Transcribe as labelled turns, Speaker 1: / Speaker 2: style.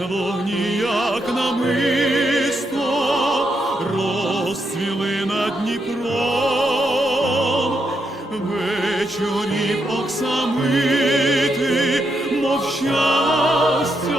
Speaker 1: в вогні, як намисто, розцвіли над Дніпром, вечорів оксамити мовчав.